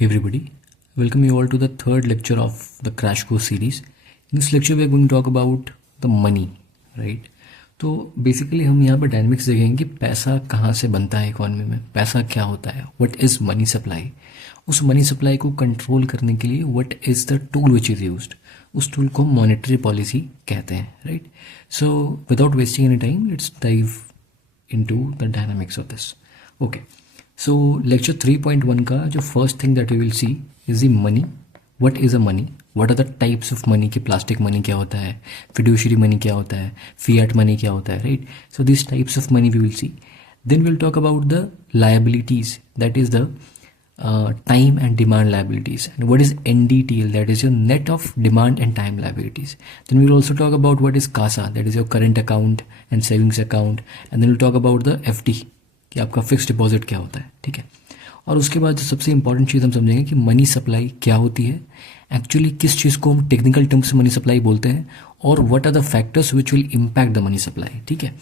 Hey everybody, welcome you all to the third lecture of the Crash Course series. In this lecture we are going to talk about the money, right? तो basically हम यहाँ पर dynamics देखेंगे कि पैसा कहाँ से बनता है इकोनॉमी में, पैसा क्या होता है, व्हाट इज़ मनी सप्लाई, उस मनी सप्लाई को कंट्रोल करने के लिए what is the tool which is used, उस टूल को मॉनेटरी पॉलिसी कहते हैं, right? So without wasting any time let's dive into the dynamics of this. Okay, so lecture 3.1 का जो first thing that we will see is the money. What is a money, what are the types of money, कि plastic money क्या होता है, fiduciary money क्या होता है, fiat money क्या होता है, right? So this types of money we will see. Then will talk about the liabilities, that is the time and demand liabilities, and what is NDTL, that is your net of demand and time liabilities. Then we will also talk about what is CASA, that is your current account and savings account, and then we'll talk about the FD, कि आपका fix deposit क्या होता है, ठीक है? और उसके बाद जो सबसे इंपॉर्टेंट चीज़ हम समझेंगे कि मनी सप्लाई क्या होती है, एक्चुअली किस चीज़ को हम टेक्निकल टर्म से मनी सप्लाई बोलते हैं, और what are the factors which will impact the money supply, ठीक है?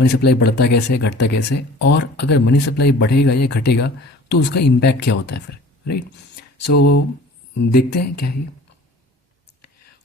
मनी सप्लाई बढ़ता कैसे, घटता कैसे, और अगर मनी सप्लाई बढ़ेगा या घटेगा तो उसका इम्पैक्ट क्या होता है फिर, राइट? सो देखते हैं क्या है.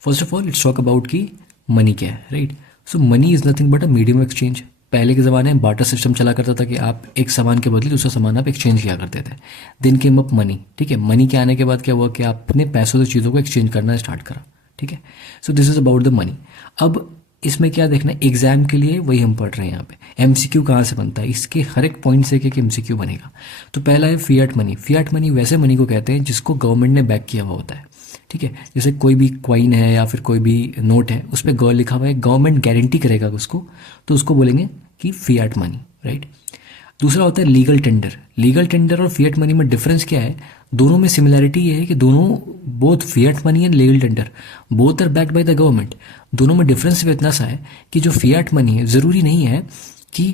First of all let's talk about कि मनी क्या है, right? So money is nothing but a medium of exchange. पहले के ज़माने में बार्टर सिस्टम चला करता था कि आप एक सामान के बदले दूसरा सामान आप एक्सचेंज किया करते थे. देन केम अप मनी, ठीक है? मनी के आने के बाद क्या हुआ कि आपने पैसों से चीज़ों को एक्सचेंज करना स्टार्ट करा, ठीक है? So this is about the money. अब इसमें क्या देखना है, एग्जाम के लिए वही हम पढ़ रहे हैं यहाँ पे. एमसीक्यू कहाँ से बनता है, इसके हर एक पॉइंट से एक एमसीक्यू बनेगा. तो पहला है फिएट मनी. फिएट मनी वैसे मनी को कहते हैं जिसको गवर्नमेंट ने बैक किया हुआ होता है, ठीक है? जैसे कोई भी क्वाइन है या फिर कोई भी नोट है, उस पर गौ लिखा हुआ है, गवर्नमेंट गारंटी करेगा उसको, तो उसको बोलेंगे कि फिएट मनी, राइट? दूसरा होता है लीगल टेंडर. लीगल टेंडर और फिएट मनी में डिफरेंस क्या है? दोनों में सिमिलैरिटी ये है कि दोनों, both fiat money and legal tender, both are backed by the government. दोनों में डिफरेंस इतना सा है कि जो फिएट मनी है ज़रूरी नहीं है कि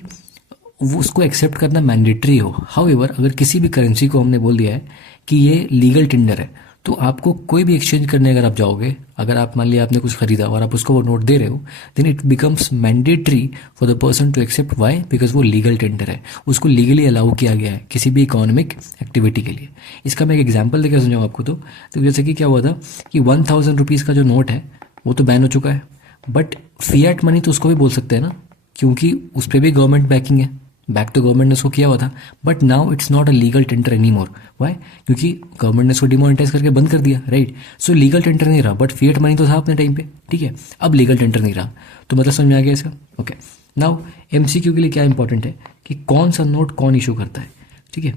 वो उसको एक्सेप्ट करना मैंडेटरी हो. हाउएवर अगर किसी भी करेंसी को हमने बोल दिया है कि ये लीगल टेंडर है, तो आपको कोई भी एक्सचेंज करने अगर आप जाओगे, अगर आप मान लिया आपने कुछ खरीदा और आप उसको वो नोट दे रहे हो, then it becomes mandatory for the person to accept. Why? Because वो लीगल टेंडर है, उसको लीगली अलाउ किया गया है किसी भी इकोनॉमिक एक्टिविटी के लिए. इसका मैं एक एग्जाम्पल देकर समझाऊँ आपको. तो जैसे कि क्या हुआ था कि 1000 रुपीज़ का जो नोट है वो तो बैन हो चुका है, बट फिएट मनी तो उसको भी बोल सकते हैं ना, क्योंकि उस पर भी गवर्नमेंट बैकिंग है, बैक तो गवर्नमेंट ने उसको किया हुआ था. But now it's not a legal tender any more. Why? क्योंकि गवर्नमेंट ने उसको डिमोनेटाइज करके बंद कर दिया, राइट? सो लीगल टेंडर नहीं रहा, बट फिएट मनी तो था अपने टाइम पे, ठीक है? अब लीगल टेंडर नहीं रहा. तो मतलब समझ में आ गया इसका? ओके. नाउ एमसीक्यू के लिए क्या इंपॉर्टेंट है कि कौन सा नोट कौन इशू करता है, ठीक है?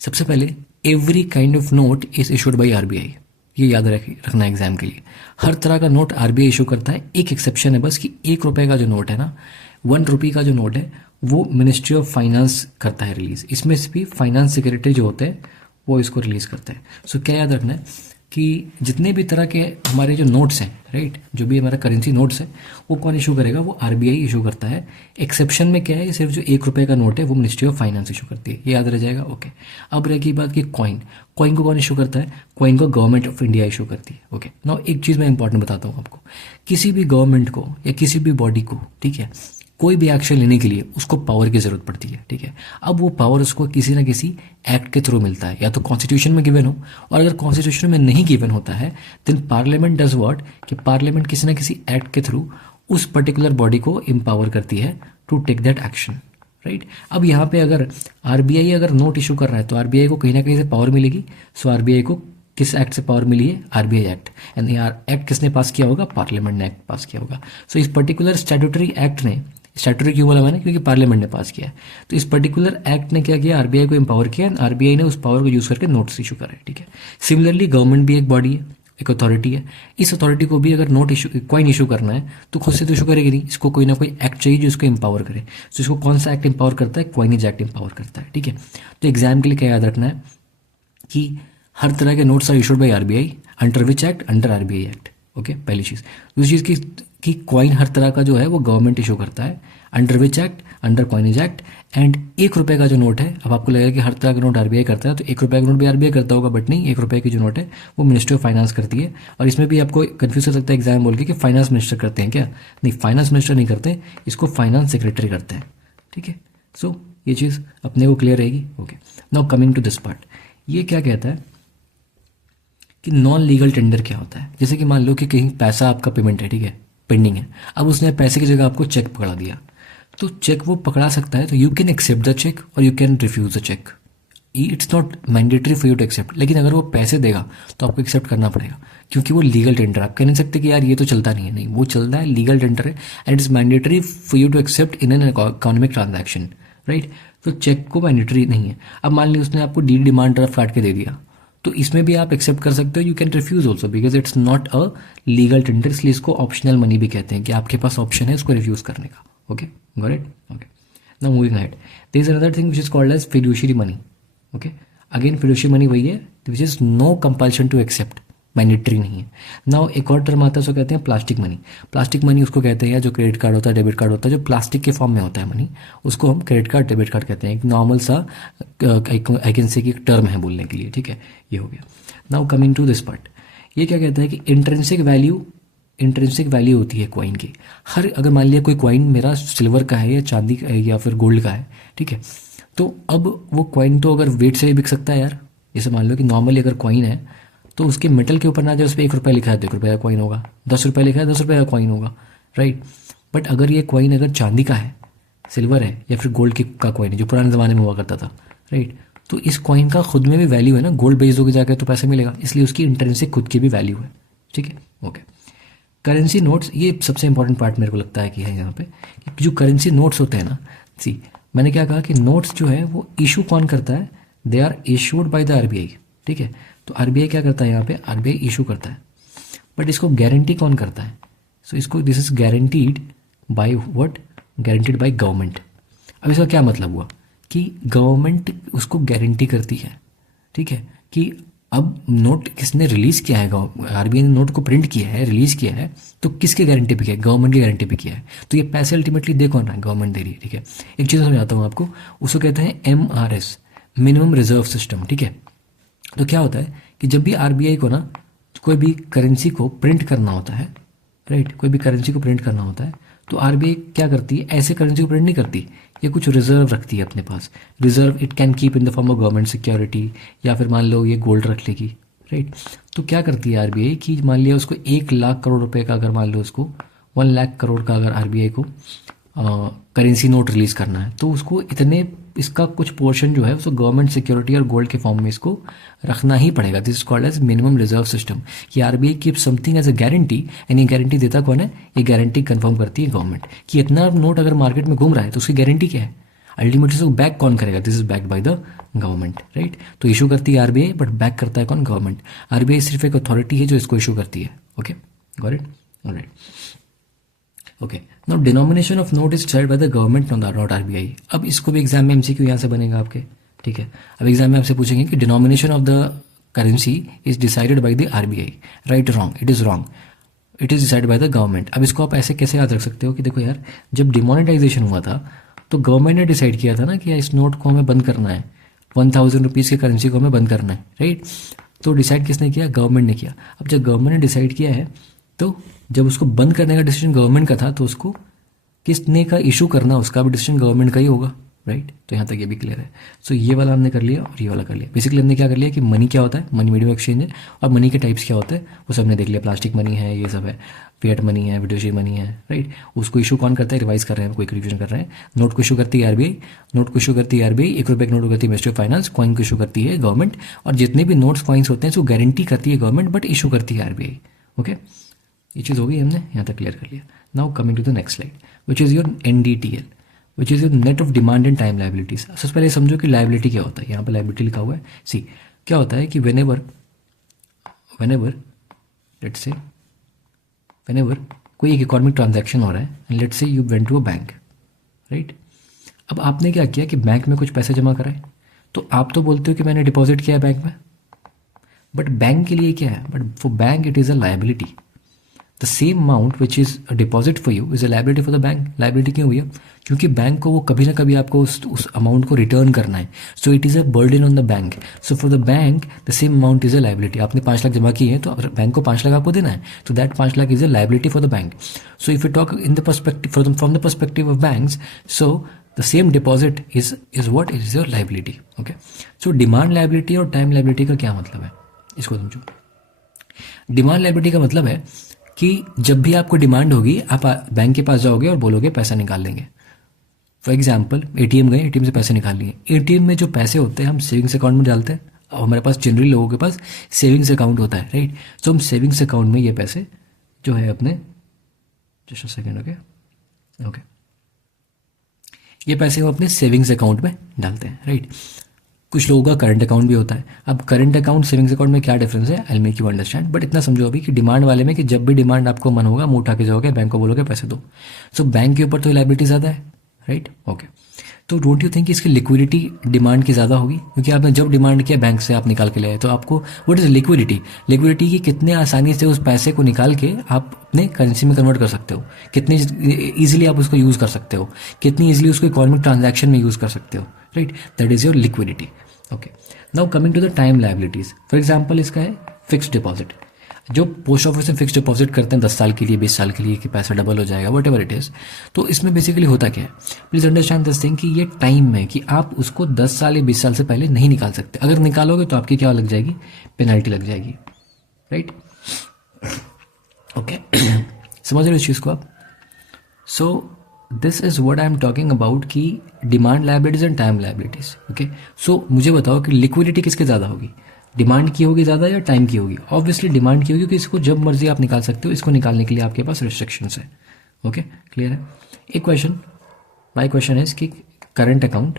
सबसे पहले every kind of note is issued by RBI. ये याद रखना एग्जाम के लिए. हर तरह का नोट आरबीआई इशू करता है. एक एक्सेप्शन है बस कि 1 रुपये का जो नोट है ना, 1 रुपये का जो नोट है, वो मिनिस्ट्री ऑफ फाइनेंस करता है रिलीज. इसमें से भी फाइनेंस सेक्रेटरी जो होते हैं वो इसको रिलीज करते हैं. सो क्या याद रखना है कि जितने भी तरह के हमारे जो नोट्स हैं, राइट, जो भी हमारा करेंसी नोट्स है, वो कौन इशू करेगा? वो आरबीआई इशू करता है. एक्सेप्शन में क्या है, सिर्फ जो 1 रुपये का नोट है वो मिनिस्ट्री ऑफ फाइनेंस इशू करती है. ये याद रह जाएगा. ओके. अब रहेगी बात कि कॉइन को कौन इशू करता है? कॉइन को गवर्नमेंट ऑफ इंडिया इशू करती है. ओके. नाउ एक चीज़ मैं इंपॉर्टेंट बताता हूँ आपको. किसी भी गवर्नमेंट को या किसी भी बॉडी को, ठीक है, कोई भी एक्शन लेने के लिए उसको पावर की जरूरत पड़ती है, ठीक है? अब वो पावर उसको किसी ना किसी एक्ट के थ्रू मिलता है, या तो कॉन्स्टिट्यूशन में गिवन हो, और अगर कॉन्स्टिट्यूशन में नहीं गिवन होता है देन पार्लियामेंट डज व्हाट, कि पार्लियामेंट किसी ना किसी एक्ट के थ्रू उस पर्टिकुलर बॉडी को एम्पावर करती है to take that action, right? अब यहाँ पे अगर आरबीआई अगर नोट इशू कर रहा है तो आरबीआई को कहीं ना कहीं से पावर मिलेगी. सो आरबीआई को किस एक्ट से पावर मिली है? RBI act. एंड एक्ट किसने पास किया होगा? पार्लियामेंट ने एक्ट पास किया होगा. सो इस पर्टिकुलर स्टैट्यूटरी एक्ट ने, स्टैट्यूटरी क्यों बोला मैंने? क्योंकि पार्लियामेंट ने पास किया है. तो इस पर्टिकुलर एक्ट ने क्या किया? आरबीआई को एम्पावर किया, एंड आरबीआई ने उस पावर को यूज करके नोट्स इशू करे, ठीक है? सिमिलरली गवर्नमेंट भी एक बॉडी है, एक अथॉरिटी है. इस अथॉरिटी को भी अगर नोट इशू, कॉइन इशू करना है तो खुद से तो इशू करेगी नहीं, इसको कोई ना कोई एक्ट चाहिए जो इसको एम्पावर करे. तो इसको कौन सा एक्ट एम्पावर करता है? कॉइनेज एक्ट एम्पावर करता है, ठीक है? तो एग्जाम के लिए क्या याद रखना है कि हर तरह के notes are issued by RBI. Under which act? Under RBI act. Okay, पहली चीज़. दूसरी चीज़ कि कॉइन हर तरह का जो है वो गवर्नमेंट इशू करता है. Under which act? Under coinage act. And 1 रुपये का जो नोट है, अब आपको लगेगा कि हर तरह का नोट आरबीआई करता है, तो 1 रुपये का नोट भी आरबीआई करता होगा, बट नहीं. 1 रुपये की जो नोट है वो मिनिस्ट्री ऑफ फाइनेंस करती है. और इसमें भी आपको कंफ्यूज हो सकता है एग्जाम बोल के कि फाइनेंस मिनिस्टर करते हैं क्या? नहीं, फाइनेंस मिनिस्टर नहीं करते, इसको फाइनेंस सेक्रेटरी करते हैं, ठीक है? सो ये चीज़ अपने को क्लियर रहेगी. Okay. Now coming to this part, ये क्या कहता है कि नॉन लीगल टेंडर क्या होता है। जैसे कि मान लो कि कहीं पैसा आपका पेमेंट है, ठीक है, पेंडिंग है, अब उसने पैसे की जगह आपको चेक पकड़ा दिया, तो चेक वो पकड़ा सकता है, तो you can accept the cheque और you can refuse the cheque. It's not mandatory for you to accept, लेकिन अगर वो पैसे देगा तो आपको एक्सेप्ट करना पड़ेगा, क्योंकि वो लीगल टेंडर। आप कह नहीं सकते कि यार ये तो चलता नहीं है, नहीं, वो चलता है, लीगल टेंडर है, and it is mandatory for you to accept in an economic transaction, right. तो चेक को मैंडेटरी नहीं है। अब मान लीजिए उसने आपको डीड डिमांड ड्राफ्ट काट के दे दिया, तो इसमें भी आप एक्सेप्ट कर सकते हो, you can refuse also because it's not a legal tender, इसलिए इसको ऑप्शनल मनी भी कहते हैं कि आपके पास ऑप्शन है इसको रिफ्यूज करने का। Okay, got it. Okay, now moving ahead, there is another thing which is called as fiduciary money. Okay, again fiduciary money वही है which is no compulsion to accept, mandatory नहीं है। नाउ एक और टर्म आता है, उसको कहते हैं प्लास्टिक मनी। प्लास्टिक मनी उसको कहते हैं, या जो क्रेडिट कार्ड होता है, डेबिट कार्ड होता है, जो प्लास्टिक के फॉर्म में होता है मनी, उसको हम क्रेडिट कार्ड, डेबिट कार्ड कहते हैं। एक नॉर्मल सा आई कैन से की टर्म है बोलने के लिए, ठीक है, ये हो गया। Now coming to this part, ये क्या कहता है कि इंट्रिंसिक वैल्यू होती है कॉइन की। हर, अगर मान लिया कोई कॉइन मेरा सिल्वर का है या चांदी का है या फिर गोल्ड का है, ठीक है, तो अब वो कॉइन तो अगर वेट से भी बिक सकता है यार। जैसे मान लो कि नॉर्मली अगर कॉइन है तो उसके मेटल के ऊपर ना जाए, उस पर 1 रुपया लिखा है तो 1 रुपये का कॉइन होगा, 10 रुपये लिखा है 10 रुपये का कॉइन होगा, राइट। बट अगर ये कॉइन अगर चांदी का है, सिल्वर है या फिर गोल्ड का कॉइन है जो पुराने ज़माने में हुआ करता था, राइट, तो इस कॉइन का खुद में भी वैल्यू है ना, गोल्ड बेस्ड होकर जाकर तो पैसे मिलेगा, इसलिए उसकी इंट्रिंसिक खुद की भी वैल्यू है, ठीक है। ओके, करेंसी नोट्स, ये सबसे इंपॉर्टेंट पार्ट मेरे को लगता है कि है यहाँ पे, कि जो करेंसी नोट्स होते हैं ना, सी मैंने क्या कहा कि नोट्स जो है वो इशू कौन करता है, they are issued by the RBI, ठीक है। तो आरबीआई क्या करता है यहाँ पे, आरबीआई इशू करता है, बट इसको गारंटी कौन करता है, सो इसको this is guaranteed by what, guaranteed by government. अब इसका क्या मतलब हुआ कि गवर्नमेंट उसको गारंटी करती है, ठीक है, कि अब नोट किसने रिलीज किया है, आरबीआई ने नोट को प्रिंट किया है, रिलीज किया है, तो किसके गारंटी पे किया है, गवर्नमेंट की गारंटी पे किया है। तो ये पैसे अल्टीमेटली दे कौन रहा है, गवर्नमेंट दे रही है, ठीक है। एक चीज़ समझाता हूँ आपको, उसको कहते हैं MRS, मिनिमम रिजर्व सिस्टम, ठीक है। तो क्या होता है कि जब भी आरबीआई को ना कोई भी करेंसी को प्रिंट करना होता है, राइट, कोई भी करेंसी को प्रिंट करना होता है, तो आरबीआई क्या करती है, ऐसे करेंसी को प्रिंट नहीं करती, ये कुछ रिजर्व रखती है अपने पास। Reserve it can keep in the form of government security, या फिर मान लो ये गोल्ड रख लेगी, राइट। तो क्या करती है आरबीआई कि मान लिया उसको 1 लाख करोड़ रुपए का, अगर मान लो उसको 1 लाख करोड़ का अगर आरबीआई को करेंसी नोट रिलीज करना है, तो उसको इतने, इसका कुछ पोर्शन जो है उसको गवर्नमेंट सिक्योरिटी और गोल्ड के फॉर्म में इसको रखना ही पड़ेगा। This is called as minimum reserve system, कि RBI keep something as a guarantee, and ये गारंटी देता कौन है, ये गारंटी कंफर्म करती है गवर्नमेंट, कि इतना नोट अगर मार्केट में घूम रहा है तो उसकी गारंटी क्या है, अल्टीमेटली उसको बैक कौन करेगा, this is backed by the government, right. तो इशू करती है आरबीआई, बट बैक करता है कौन, गवर्नमेंट। आरबीआई सिर्फ एक अथॉरिटी है जो इसको इशू करती है। Okay, got it, alright. Okay, now denomination of note is decided by the government not RBI. अब इसको भी एग्जाम में एमसीक्यू यहाँ से बनेगा आपके, ठीक है। अब एग्जाम में आपसे पूछेंगे कि denomination of the currency is decided by the RBI, right, wrong, it is wrong, it is decided by the government. अब इसको आप ऐसे कैसे याद रख सकते हो कि देखो यार, जब डिमोनेटाइजेशन हुआ था तो गवर्नमेंट ने डिसाइड किया था ना कि इस नोट को हमें बंद करना है, 1000 रुपीज़ के करेंसी को हमें बंद करना है, राइट। तो डिसाइड किसने किया, गवर्नमेंट ने किया। अब जब गवर्नमेंट ने डिसाइड किया है, तो जब उसको बंद करने का डिसीजन गवर्नमेंट का था, तो उसको किसने का इशू करना, उसका भी डिसीजन गवर्नमेंट का ही होगा, राइट। तो यहाँ तक ये भी क्लियर है। सो ये वाला हमने कर लिया और ये वाला कर लिया। बेसिकली हमने क्या कर लिया कि मनी क्या होता है, मनी मीडियम एक्सचेंज है, और मनी के टाइप्स क्या होते हैं वो सब हमने देख लिया। प्लास्टिक मनी है, ये सब है, फिएट मनी है, फिड्यूशियरी मनी है, राइट। उसको इशू कौन करता है, रिवाइज कर रहे हैं, कोई रिविजन कर रहे हैं। नोट को इशू करती है आरबीआई, नोट को इशू करती है आरबीआई, 1 रुपये के नोट को करती है मिनिस्ट्री ऑफ फाइनेंस, कॉइन को इशू करती है गवर्नमेंट, और जितने भी नोट्स कॉइन्स होते हैं उसको गारंटी करती है गवर्नमेंट, बट इशू करती है आरबीआई। ओके, ये चीज़ हो गई, हमने यहाँ तक क्लियर कर लिया। Now coming to the next slide, which is your NDTL, which is your net of demand and time liabilities. सबसे पहले समझो कि लाइबिलिटी क्या होता है। यहाँ पे लाइबिलिटी लिखा हुआ है, सी क्या होता है कि whenever लेट्स से whenever कोई एक इकोनॉमिक ट्रांजैक्शन हो रहा है, and let's say you went to a bank, right. अब आपने क्या किया कि बैंक में कुछ पैसे जमा कराए, तो आप तो बोलते हो कि मैंने डिपॉजिट किया है बैंक में, बट बैंक के लिए क्या है, but for bank it is a liability. The same amount which is a deposit for you is a liability for the bank. Liability क्यों हुई है, क्योंकि बैंक को वो कभी ना कभी आपको उस अमाउंट को रिटर्न करना है। So it is a burden on the bank. So for the bank the same amount is a liability. आपने 5 लाख जमा किए हैं, तो बैंक को 5 लाख आपको देना है, तो that 5 lakh is a liability for the bank. So if you talk in the perspective from the perspective of banks, so the same deposit is what is your liability. Okay, so demand liability और time liability का क्या मतलब है, इसको समझो। Demand liability का मतलब है कि जब भी आपको डिमांड होगी आप बैंक के पास जाओगे और बोलोगे पैसा निकाल लेंगे। फॉर एग्जाम्पल एटीएम गए, एटीएम से पैसे निकाल लिए। एटीएम में जो पैसे होते हैं हम सेविंग्स अकाउंट में डालते हैं, और हमारे पास जनरली लोगों के पास सेविंग्स अकाउंट होता है, राइट। तो हम सेविंग्स अकाउंट में ये पैसे जो है अपने, just a second, okay okay, ये पैसे हम अपने सेविंग्स अकाउंट में डालते हैं, राइट। कुछ लोगों का करंट अकाउंट भी होता है। अब करंट अकाउंट सेविंग्स अकाउंट में क्या डिफरेंस है, I make you understand, but इतना समझो अभी कि डिमांड वाले में कि जब भी डिमांड आपको मन होगा मुंह उठा के जाओगे बैंक को बोलोगे पैसे दो। सो बैंक के ऊपर तो लायबिलिटी ज़्यादा है, राइट, ओके। तो डोंट यू थिंक इसकी लिक्विडिटी डिमांड की ज़्यादा होगी, क्योंकि आपने जब डिमांड किया बैंक से आप निकाल के ले आए, तो आपको व्हाट इज लिक्विडिटी, लिक्विडिटी की कितने आसानी से उस पैसे को निकाल के आप अपने करेंसी में कन्वर्ट कर सकते हो, कितनी ईजिली आप उसको यूज़ कर सकते हो, कितनी ईजिली उसको इकोनॉमिक ट्रांजैक्शन में यूज़ कर सकते हो, right, that is your liquidity, okay. Now coming to the time liabilities, for example इसका है फिक्स्ड डिपॉजिट। जो पोस्ट ऑफिस में फिक्स डिपॉजिट करते हैं 10 साल के लिए, 20 साल के लिए, कि पैसा डबल हो जाएगा, वट एवर इट इज़। तो इसमें बेसिकली होता क्या है, प्लीज़ अंडरस्टैंड दिस थिंग कि ये टाइम है कि आप उसको 10 साल या 20 साल से पहले नहीं निकाल सकते। अगर निकालोगे तो आपकी क्या लग जाएगी, पेनल्टी लग जाएगी, राइट, ओके। समझ रहे हो इस चीज़ को आप। So this is what I am talking about कि demand liabilities and time liabilities, okay. So मुझे बताओ कि लिक्विडिटी किसके ज़्यादा होगी, डिमांड की होगी ज़्यादा या टाइम की होगी। ऑब्वियसली डिमांड की होगी, क्योंकि इसको जब मर्जी आप निकाल सकते हो, इसको निकालने के लिए आपके पास रिस्ट्रिक्शंस है, ओके, क्लियर है। एक क्वेश्चन, माय क्वेश्चन है कि करंट अकाउंट,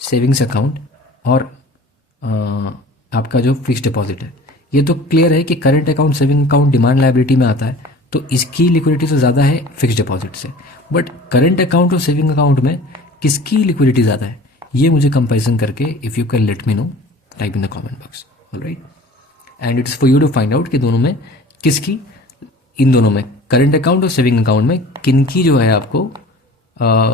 सेविंग्स अकाउंट और आपका जो फिक्स डिपॉजिट है, ये तो क्लियर है कि current account, saving account demand liability में आता है, तो इसकी लिक्विडिटी तो ज़्यादा है फिक्स डिपॉजिट से। बट करंट अकाउंट और सेविंग अकाउंट में किसकी लिक्विडिटी ज़्यादा है, ये मुझे कंपेरिजन करके if you can let me know, type in the comment box, alright. And it's for you to find out कि दोनों में किसकी, इन दोनों में करंट अकाउंट और सेविंग अकाउंट में किनकी जो है आपको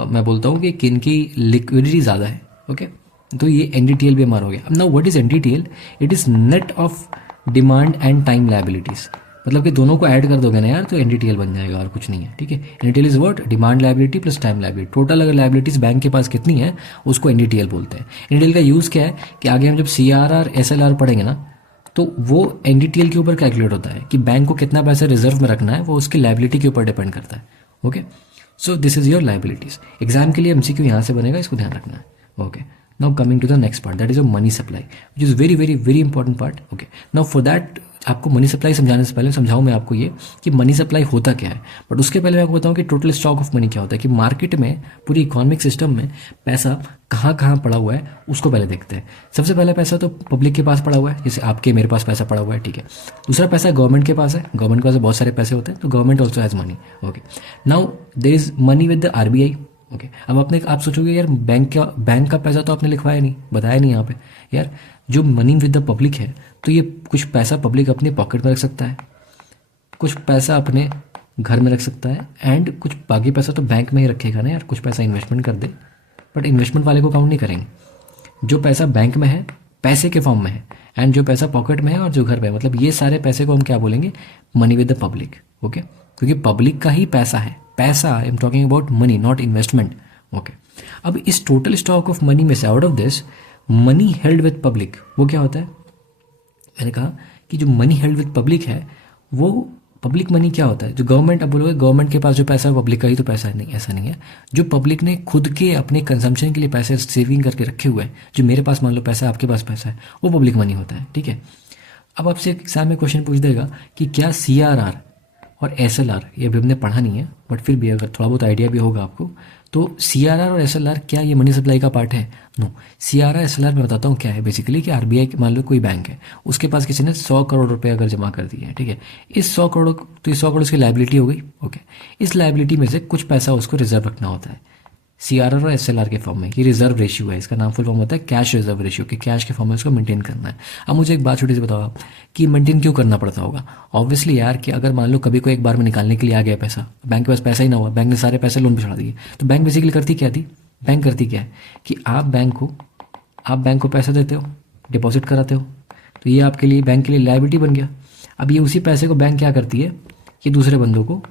मैं बोलता हूँ कि किनकी लिक्विडिटी ज़्यादा है, ओके। तो ये एनडीटीएल भी हमारा हो गया। अब now what is NDTL, it is net of demand and time liabilities. मतलब कि दोनों को ऐड कर दोगे ना यार तो एनडीटीएल बन जाएगा, और कुछ नहीं है, ठीक है। NDTL is what, demand liability plus time liability. Total अगर लायबिलिटीज बैंक के पास कितनी है उसको एनडीटीएल बोलते हैं। एनडीटीएल का यूज़ क्या है कि आगे हम जब सीआरआर एसएलआर पढ़ेंगे ना, तो वो एनडीटीएल के ऊपर कैलकुलेट होता है कि बैंक को कितना पैसा रिजर्व में रखना है, वो उसकी लायबिलिटी के ऊपर डिपेंड करता है, okay. So this is your liabilities. Exam के लिए एमसीक्यू यहाँ से बनेगा, इसको ध्यान रखना है, okay. Now coming to the next part, that is your money supply, which is very very very important part, okay. Now for that आपको मनी सप्लाई समझाने से पहले समझाऊं मैं आपको ये कि मनी सप्लाई होता क्या है। बट उसके पहले मैं आपको बताऊं कि टोटल स्टॉक ऑफ मनी क्या होता है, कि मार्केट में, पूरी इकोनॉमिक सिस्टम में पैसा कहाँ कहाँ पड़ा हुआ है उसको पहले देखते हैं। सबसे पहला पैसा तो पब्लिक के पास पड़ा हुआ है, जैसे आपके मेरे पास पैसा पड़ा हुआ है, ठीक है। दूसरा पैसा गवर्नमेंट के पास है, गवर्नमेंट के पास बहुत सारे पैसे होते हैं, तो government also has money, okay. Now there is money with the RBI, okay. अब आप सोचोगे यार बैंक का पैसा तो आपने लिखवाया नहीं, बताया नहीं यहाँ पे। यार जो मनी विद द पब्लिक है, तो ये कुछ पैसा पब्लिक अपने पॉकेट में रख सकता है, कुछ पैसा अपने घर में रख सकता है, एंड कुछ बाकी पैसा तो बैंक में ही रखेगा ना यार। कुछ पैसा इन्वेस्टमेंट कर दे, बट इन्वेस्टमेंट वाले को काउंट नहीं करेंगे। जो पैसा बैंक में है पैसे के फॉर्म में है, एंड जो पैसा पॉकेट में है और जो घर पे है, मतलब ये सारे पैसे को हम क्या बोलेंगे, money with the public, okay. क्योंकि पब्लिक का ही पैसा है, पैसा, आई am talking about money, not investment, okay. अब इस टोटल स्टॉक ऑफ मनी में से out of this money held with public, वो क्या होता है, मैंने कहा कि जो मनी हेल्ड विद पब्लिक है वो पब्लिक मनी क्या होता है, जो गवर्नमेंट, अब बोलोगे गवर्नमेंट के पास जो पैसा है पब्लिक का ही तो पैसा है, नहीं, ऐसा नहीं है। जो पब्लिक ने खुद के अपने कंजम्पशन के लिए पैसे सेविंग करके रखे हुए हैं, जो मेरे पास मान लो पैसा है, आपके पास पैसा है, वो पब्लिक मनी होता है, ठीक है। अब आपसे एग्जाम में क्वेश्चन पूछ देगा कि क्या सीआरआर और एसएलआर, ये अभी हमने पढ़ा नहीं है, बट फिर भी अगर थोड़ा बहुत आइडिया भी होगा आपको, तो सीआरआर और एसएलआर क्या ये मनी सप्लाई का पार्ट है? नो। सीआरआर एसएलआर मैं बताता हूँ क्या है। बेसिकली कि आरबीआई, मान लो कोई बैंक है, उसके पास किसी ने 100 करोड़ रुपए अगर जमा कर दिए हैं, ठीक है, इस 100 करोड़, तो इस 100 करोड़ की लायबिलिटी हो गई, ओके। इस लायबिलिटी में से कुछ पैसा उसको रिजर्व रखना होता है सीआरआर और एसएलआर के फॉर्म में। ये रिजर्व रेशियो है, इसका नाम फुल फॉर्म होता है कैश रिजर्व रेशियो, कि कैश के फॉर्म में उसको मेंटेन करना है। अब मुझे एक बात छोटी सी बताओ आप कि मेंटेन क्यों करना पड़ता होगा? ऑब्वियसली यार कि अगर मान लो कभी कोई एक बार में निकालने के लिए आ गया पैसा, बैंक के पास पैसा ही ना हुआ, बैंक ने सारे पैसे लोन पे चढ़ा दिए, तो बैंक बेसिकली करती क्या थी, बैंक करती क्या है कि आप बैंक को पैसा देते हो, डिपॉजिट कराते हो, तो ये आपके लिए, बैंक के लिए लायबिलिटी बन गया। अब ये उसी पैसे को बैंक क्या करती है कि दूसरे बंदों को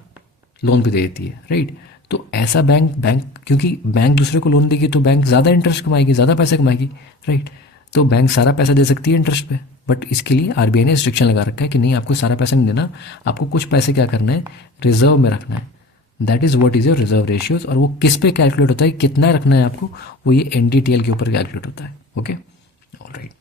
लोन पे दे देती है, राइट। तो ऐसा बैंक क्योंकि बैंक दूसरे को लोन देगी तो बैंक ज़्यादा इंटरेस्ट कमाएगी, ज़्यादा पैसे कमाएगी, राइट। तो बैंक सारा पैसा दे सकती है इंटरेस्ट पे, बट इसके लिए आरबीआई ने रिस्ट्रिक्शन लगा रखा है कि नहीं, आपको सारा पैसा नहीं देना, आपको कुछ पैसे क्या करना है, रिजर्व में रखना है। That is what is your reserve ratios. और वो किस पे कैलकुलेट होता है, कितना रखना है आपको, वो ये एनडीटीएल के ऊपर कैलकुलेट होता है। Okay, alright.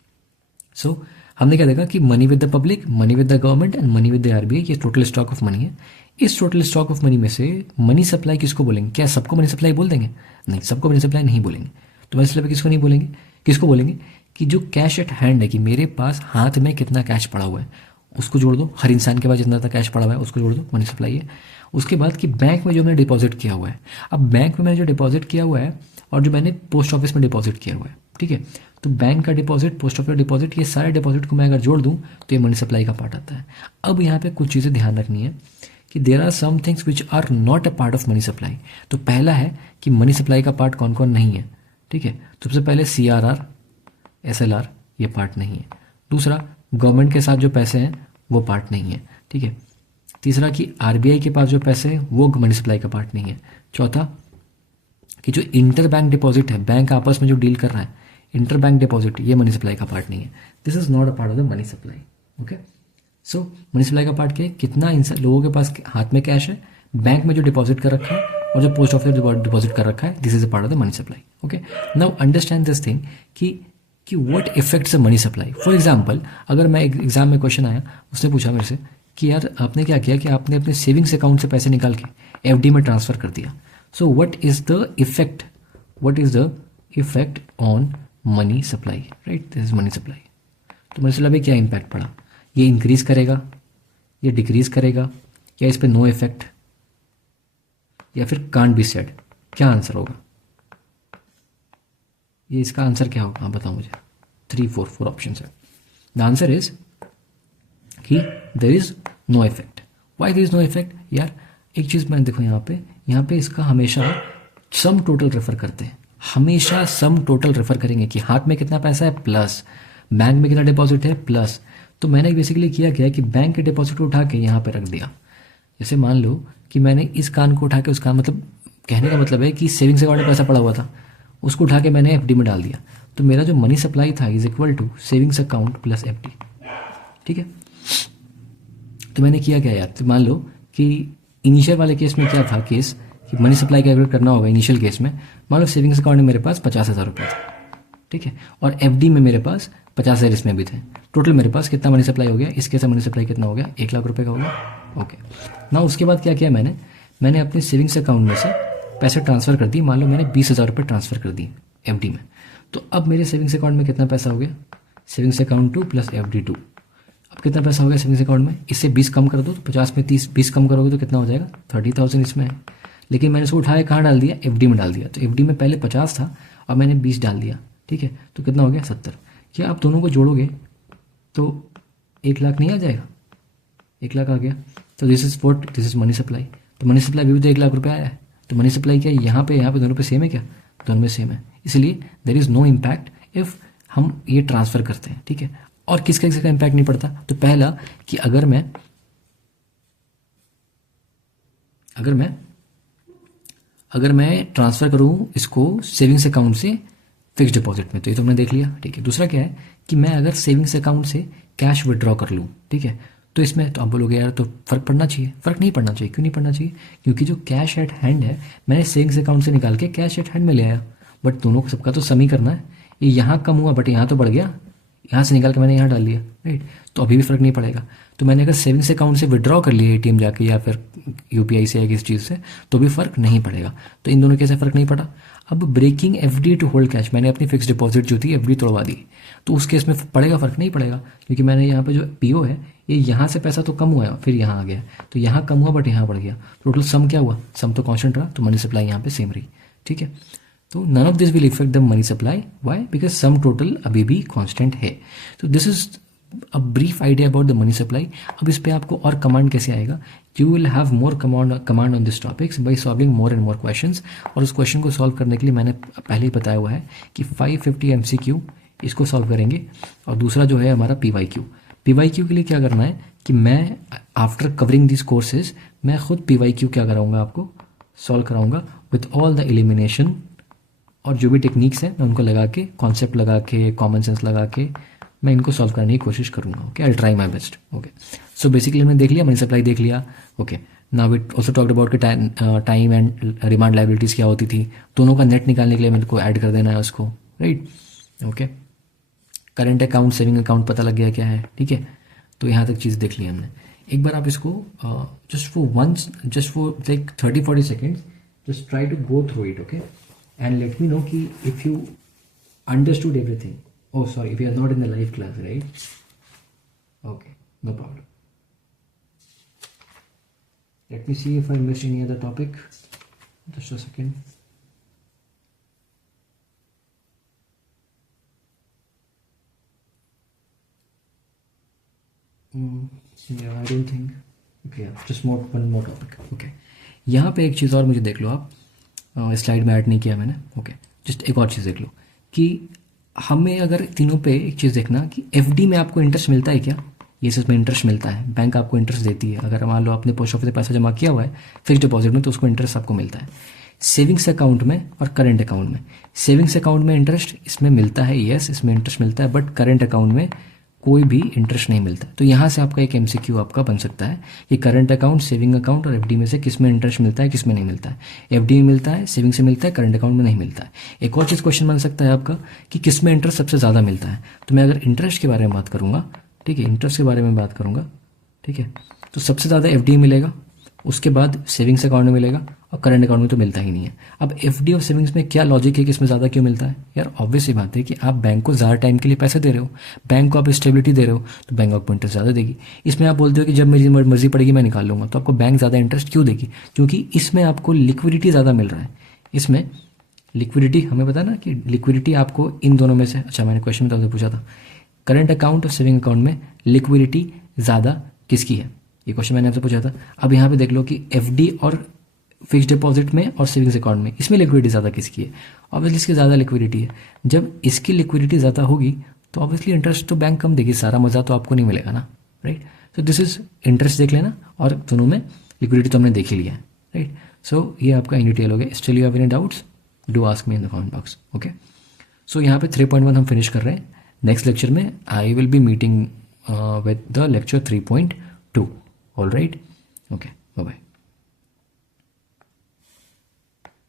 सो हमने क्या देखा कि money with the public, money with the government and money with the RBI, ये टोटल स्टॉक ऑफ मनी है। इस टोटल स्टॉक ऑफ मनी में से मनी सप्लाई किसको बोलेंगे? क्या सबको मनी सप्लाई बोल देंगे? नहीं, सबको मनी सप्लाई नहीं बोलेंगे। तो मनी सप्लाई किसको नहीं बोलेंगे? किसको बोलेंगे कि जो कैश एट हैंड है, कि मेरे पास हाथ में कितना कैश पड़ा हुआ है, उसको जोड़ दो। हर इंसान के पास जितना कैश पड़ा हुआ है उसको जोड़ दो, मनी सप्लाई है। उसके बाद कि बैंक में जो मैंने डिपॉजिट किया हुआ है, अब बैंक में मैंने जो डिपॉजिट किया हुआ है और जो मैंने पोस्ट ऑफिस में डिपॉजिट किया हुआ है, ठीक है, तो बैंक का डिपॉजिट, पोस्ट ऑफिस का डिपॉजिट, ये सारे डिपॉजिट को मैं अगर जोड़ दूं तो ये मनी सप्लाई का पार्ट आता है। अब यहाँ पे कुछ चीज़ें ध्यान रखनी है कि there are some things which are not a part of money supply. तो पहला है कि मनी सप्लाई का पार्ट कौन कौन नहीं है, ठीक है। तो सबसे पहले CRR, SLR, ये पार्ट नहीं है। दूसरा, गवर्नमेंट के साथ जो पैसे हैं वो पार्ट नहीं है, ठीक है। तीसरा कि आरबीआई के पास जो पैसे हैं वो मनी सप्लाई का पार्ट नहीं है। चौथा कि जो इंटर बैंक डिपॉजिट है, बैंक आपस में जो डील कर रहा है, इंटर बैंक डिपॉजिट, ये मनी सप्लाई का पार्ट नहीं है। This is not a part of the money supply. Okay, so money supply का पार्ट क्या है? कितना लोगों के पास हाथ में कैश है, बैंक में जो डिपॉजिट कर रखा है और जो पोस्ट ऑफिस डिपॉजिट कर रखा है, this is a part of the money supply. Okay, now understand this thing कि what effects a money supply. For example, अगर मैं एग्जाम में क्वेश्चन आया, उसने पूछा मेरे से कि यार आपने क्या किया कि आपने अपने सेविंग्स अकाउंट से पैसे निकाल के एफडी में ट्रांसफर कर दिया। So what is the effect on money supply, right? This is money supply. तो मनी सप्लाई में क्या इम्पैक्ट पड़ा? ये इंक्रीज करेगा, ये डिक्रीज करेगा, या इस पर नो इफेक्ट, या फिर कांट बी सेड? क्या आंसर होगा? ये इसका आंसर क्या होगा? आप बताओ मुझे। 4 ऑप्शन है। द आंसर इज कि there is no effect. Why there is no effect? यार एक चीज़ मैं देखो यहाँ पे इसका हमेशा सम टोटल रेफर करते हैं, हमेशा सम टोटल रेफर करेंगे कि हाथ में कितना पैसा है प्लस बैंक में कितना डिपॉजिट है प्लस। तो मैंने बेसिकली किया क्या है कि बैंक के डिपॉजिट को उठा के यहाँ पे रख दिया। जैसे मान लो कि मैंने इस कान को उठा के उस कान, मतलब कहने का मतलब है कि सेविंग्स अकाउंट में पैसा पड़ा हुआ था, उसको उठा के मैंने एफडी में डाल दिया। तो मेरा जो मनी सप्लाई था is equal to savings account plus FD, ठीक है। तो मैंने किया क्या यार, तो मान लो कि इनिशियल वाले केस में क्या था केस कि मनी सप्लाई कैलकुलेट करना होगा। इनिशियल केस में मान लो सेविंग्स अकाउंट में मेरे पास 50,000 रुपये थे, ठीक है, और एफडी में मेरे पास 50,000 इसमें भी थे। टोटल मेरे पास कितना मनी सप्लाई हो गया? इस केस में मनी सप्लाई कितना हो गया? 1 लाख रुपये का हो गया। ओके, ना उसके बाद क्या किया मैंने अपने सेविंग्स अकाउंट में से पैसे ट्रांसफ़र कर दिए। मान लो मैंने 20,000 रुपये ट्रांसफ़र कर दिए एफडी में। तो अब मेरे सेविंग्स अकाउंट में कितना पैसा हो गया? Savings account 2 plus FD 2। अब कितना पैसा हो गया सेविंग्स अकाउंट में? इससे 20 कम कर दो तो 50 में 20 कम करोगे तो कितना हो जाएगा? 30,000 इसमें है। लेकिन मैंने उसको उठाया कहाँ डाल दिया? एफडी में डाल दिया। तो एफडी में पहले 50 था और मैंने 20 डाल दिया, ठीक है। तो कितना हो गया? 70। क्या आप दोनों को जोड़ोगे तो 1 लाख नहीं आ जाएगा? 1 लाख आ गया। तो दिस इज मनी सप्लाई। तो मनी सप्लाई भी तो 1 लाख रुपये आया है। तो मनी सप्लाई क्या यहाँ पे दोनों पे सेम है क्या? दोनों में सेम है, इसलिए there is no impact if हम ये ट्रांसफ़र करते हैं, ठीक है। और किसका इम्पैक्ट नहीं पड़ता? तो पहला कि अगर मैं ट्रांसफ़र करूँ इसको सेविंग्स अकाउंट से फिक्स डिपॉजिट में, तो ये तो हमने देख लिया, ठीक है। दूसरा क्या है कि मैं अगर सेविंग्स अकाउंट से कैश विड्रॉ कर लूँ, ठीक है, तो इसमें तो आप बोलोगे यार तो फ़र्क पड़ना चाहिए। फ़र्क नहीं पड़ना चाहिए। क्यों नहीं पड़ना चाहिए? क्योंकि जो कैश एट हैंड है मैंने सेविंग्स अकाउंट से निकाल के कैश एट हैंड में ले आया, बट दोनों को सबका तो सम ही करना है। ये यहाँ कम हुआ बट यहाँ तो बढ़ गया, यहाँ से निकाल के मैंने यहाँ डाल लिया, राइट। तो अभी भी फ़र्क नहीं पड़ेगा। तो मैंने अगर सेविंग्स अकाउंट से विड्रॉ कर लिया एटीएम जाके या फिर यूपीआई से या किसी चीज़ से, तो भी फ़र्क नहीं पड़ेगा। तो इन दोनों कैसे फ़र्क नहीं पड़ा? अब breaking FD to hold cash, मैंने अपनी फिक्स डिपॉजिट जो थी एफडी तोड़वा दी, तो उस केस में पड़ेगा? फ़र्क नहीं पड़ेगा, क्योंकि मैंने यहाँ पे जो पीओ है ये यहाँ से पैसा तो कम हुआ है फिर यहाँ आ गया, तो यहाँ कम हुआ बट यहाँ बढ़ गया। टोटल सम क्या हुआ? सम तो कांस्टेंट रहा, तो मनी सप्लाई यहाँ पे सेम रही, ठीक है। तो none of this will effect the money supply. Why? Because sum total अभी भी कांस्टेंट है। तो this is a brief idea about the money supply. अब इस पर आपको और कमांड कैसे आएगा? You will have more command on this topics by solving more and more questions. और उस क्वेश्चन को सॉल्व करने के लिए मैंने पहले ही बताया हुआ है कि 550 MCQ इसको सॉल्व करेंगे, और दूसरा जो है हमारा PYQ। PYQ के लिए क्या करना है कि मैं आफ्टर कवरिंग दिस कोर्सेज मैं खुद PYQ क्या कराऊंगा, आपको सॉल्व कराऊंगा विथ ऑल द एलिमिनेशन, और जो भी टेक्निक्स हैं मैं उनको लगा के, कॉन्सेप्ट लगा के, कॉमन सेंस लगा के मैं इनको सॉल्व करने की कोशिश करूँगा। Okay, I try my best. Okay, so basically हमने देख लिया, मनी सप्लाई देख लिया। Okay, now it also talked about कि टाइम एंड रिमांड लाइबिलिटीज़ क्या होती थी, दोनों का नेट निकालने के लिए मेरे को ऐड कर देना है उसको, right. Okay, current account saving account पता लग गया क्या है, ठीक है। तो यहाँ तक चीज़ देख ली हमने। एक बार आप इसको just for like 30-40 seconds just try to go through it, okay, and let me know कि if you understood everything. Oh, sorry, we are not in the live class, right? Okay, no problem. Let me see if I missed any other topic. Just a second. Yeah, I don't think. Okay, yeah, just one more topic. Okay. यहाँ पे एक चीज़ और मुझे देख लो आप, slide में add नहीं किया मैंने। ओके, जस्ट एक और चीज़ देख लो कि हमें अगर तीनों पे एक चीज़ देखना कि एफडी में आपको इंटरेस्ट मिलता है क्या। ये इसमें इंटरेस्ट मिलता है, बैंक आपको इंटरेस्ट देती है। अगर मान लो आपने पोस्ट ऑफिस में पैसा जमा किया हुआ है फिक्स डिपॉजिट में, तो उसको इंटरेस्ट आपको मिलता है। सेविंग्स अकाउंट में और करंट अकाउंट में, सेविंग्स अकाउंट में इंटरेस्ट इसमें मिलता है, यस इसमें इंटरेस्ट मिलता है, बट करंट अकाउंट में कोई भी इंटरेस्ट नहीं मिलता। तो यहाँ से आपका एक एमसीक्यू आपका बन सकता है कि करंट अकाउंट, सेविंग अकाउंट और एफडी में से किस में इंटरेस्ट मिलता है, किस में नहीं मिलता है। एफडी में मिलता है, सेविंग से मिलता है, करंट अकाउंट में नहीं मिलता है। एक और चीज़ क्वेश्चन बन सकता है आपका कि किस में इंटरेस्ट सबसे ज़्यादा मिलता है। तो मैं अगर इंटरेस्ट के बारे में बात करूँगा, ठीक है, इंटरेस्ट के बारे में बात करूँगा, ठीक है, तो सबसे ज़्यादा एफडी मिलेगा, उसके बाद सेविंग्स अकाउंट में मिलेगा, और करंट अकाउंट में तो मिलता ही नहीं है। अब एफडी और सेविंग्स में क्या लॉजिक है कि इसमें ज़्यादा क्यों मिलता है यार। ऑब्वियस ही बात है कि आप बैंक को ज़्यादा टाइम के लिए पैसे दे रहे हो, बैंक को आप स्टेबिलिटी दे रहे हो, तो बैंक आपको इंटरेस्ट ज़्यादा देगी। इसमें आप बोलते हो कि जब मेरी मर्जी पड़ेगी मैं निकाल लूँगा, तो आपको बैंक ज़्यादा इंटरेस्ट क्यों देगी, क्योंकि इसमें आपको लिक्विडिटी ज़्यादा मिल रहा है। इसमें लिक्विडिटी हमें पता ना कि लिक्विडिटी आपको इन दोनों में से, अच्छा मैंने क्वेश्चन में तो पूछा था करंट अकाउंट और सेविंग अकाउंट में लिक्विडिटी ज़्यादा किसकी है, ये क्वेश्चन मैंने आपसे पूछा था। अब यहाँ पे देख लो कि एफडी और फिक्स डिपॉजिट में और सेविंग्स अकाउंट में इसमें लिक्विडिटी ज़्यादा किसकी है। ऑब्वियसली इसकी ज़्यादा लिक्विडिटी है। जब इसकी लिक्विडिटी ज़्यादा होगी तो ऑब्वियसली इंटरेस्ट तो बैंक कम देगी, सारा मज़ा तो आपको नहीं मिलेगा ना, right. So this is interest देख लेना, और दोनों में लिक्विडिटी तो हमने देख ही लिया है, राइट। सो ये आपका इन डिटेल हो गया। Still you have any doubts, do ask me in the comment box. Okay, so यहाँ पे 3.1 हम फिनिश कर रहे हैं। नेक्स्ट लेक्चर में I will be meeting with the lecture 3.2। All right, okay, bye bye.